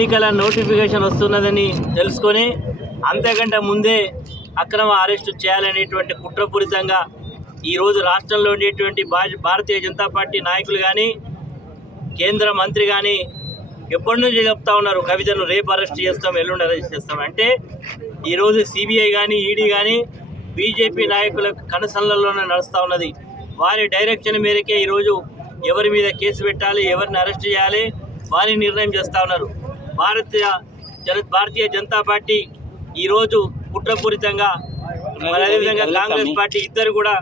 ఎన్నికల నోటిఫికేషన్ వస్తున్నదని తెలుసుకొని అంతకంటే ముందే అక్రమ అరెస్టు చేయాలనేటువంటి కుట్రపూరితంగా ఈరోజు రాష్ట్రంలో ఉండేటువంటి భారతీయ జనతా పార్టీ నాయకులు కానీ కేంద్ర మంత్రి కానీ ఎప్పటి నుంచి చెప్తా ఉన్నారు, కవితను రేపు అరెస్ట్ చేస్తాం, ఎల్లుండి అరెస్ట్ చేస్తాం. అంటే ఈరోజు సిబిఐ కానీ ఈడీ కానీ బీజేపీ నాయకుల కనసనలలోనే నడుస్తూ ఉన్నది. వారి డైరెక్షన్ మేరకే ఈరోజు ఎవరి మీద కేసు పెట్టాలి, ఎవరిని అరెస్ట్ చేయాలి వారి నిర్ణయం చేస్తూ ఉన్నారు. భారతీయ జనతా పార్టీ ఈరోజు కుట్రపూరితంగా మరి అదేవిధంగా కాంగ్రెస్ పార్టీ ఇద్దరు కూడా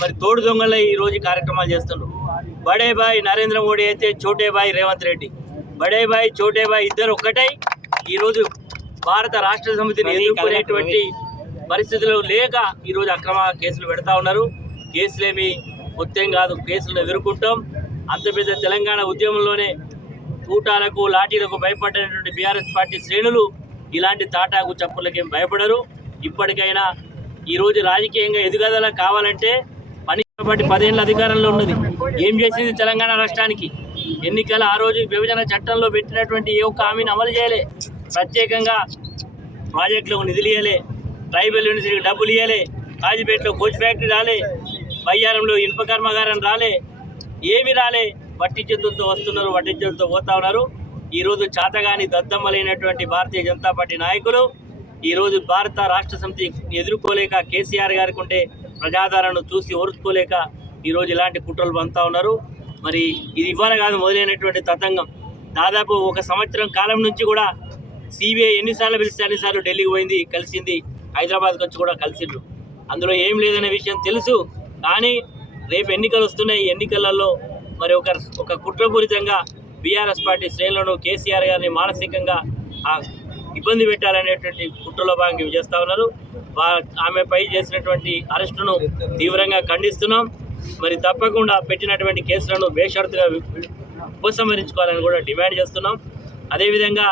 మరి తోడు దొంగలై ఈరోజు కార్యక్రమాలు చేస్తున్నారు. బడే బాయ్ నరేంద్ర మోడీ అయితే చోటే బాయ్ రేవంత్ రెడ్డి, బడే బాయ్ చోటే బాయ్ ఇద్దరు ఒక్కటై ఈరోజు భారత రాష్ట్ర సమితిని ఎదుర్కొనేటువంటి పరిస్థితులు లేక ఈరోజు అక్రమ కేసులు పెడతా ఉన్నారు. కేసులేమి కొత్తేం కాదు, కేసులను ఎదుర్కొంటాం. అంత పెద్ద తెలంగాణ ఉద్యమంలోనే తూటాలకు లాఠీలకు భయపడినటువంటి బీఆర్ఎస్ పార్టీ శ్రేణులు ఇలాంటి తాటాకు చప్పులకేం భయపడరు. ఇప్పటికైనా ఈరోజు రాజకీయంగా ఎదుగుదల కావాలంటే పార్టీ 10 ఏళ్ళ అధికారంలో ఉన్నది. ఏం చేసింది తెలంగాణ రాష్ట్రానికి? ఎన్నికల ఆ రోజు విభజన చట్టంలో పెట్టినటువంటి ఏ ఒక్క హామీని అమలు చేయలే. ప్రత్యేకంగా ప్రాజెక్టులకు నిధులు ఇవ్వలే, ట్రైబల్ యూనివర్సిటీకి డబ్బులు ఇవ్వలే, కాజీపేటలో కోచ్ ఫ్యాక్టరీ రాలే, బయ్యారంలో ఇనుప కర్మాగారం రాలే, ఏమి రాలే. వట్టి చేతులతో వస్తున్నారు, వట్టి చేతులతో పోతా ఉన్నారు. ఈరోజు చాతగాని దద్దమ్మలైనటువంటి భారతీయ జనతా పార్టీ నాయకులు ఈరోజు భారత రాష్ట్ర సమితిని ఎదుర్కోలేక, కేసీఆర్ గారికి ఉంటే ప్రజాదరణను చూసి ఓర్చుకోలేక ఈరోజు ఇలాంటి కుట్రలు పంతా ఉన్నారు. మరి ఇది ఇవ్వాల కాదు మొదలైనటువంటి తతంగం. దాదాపు 1 సంవత్సరం కాలం నుంచి కూడా సిబిఐ ఎన్నిసార్లు పిలిస్తే అన్నిసార్లు ఢిల్లీకి పోయింది, కలిసింది, హైదరాబాద్కి వచ్చి కూడా కలిసిండ్రు. అందులో ఏం లేదనే విషయం తెలుసు. కానీ రేపు ఎన్నికలు వస్తున్నాయి. ఎన్నికలలో మరి ఒక కుట్రపూరితంగా బీఆర్ఎస్ పార్టీ శ్రేణులను కేసీఆర్ గారిని మానసికంగా ఇబ్బంది పెట్టాలనేటువంటి కుట్రలో భాగంగా ఇవి చేస్తూ ఉన్నారు. ఆమెపై చేసినటువంటి అరెస్టును తీవ్రంగా ఖండిస్తున్నాం. మరి తప్పకుండా పెట్టినటువంటి కేసులను బేషరతుగా ఉపసంహరించుకోవాలని కూడా డిమాండ్ చేస్తున్నాం. అదేవిధంగా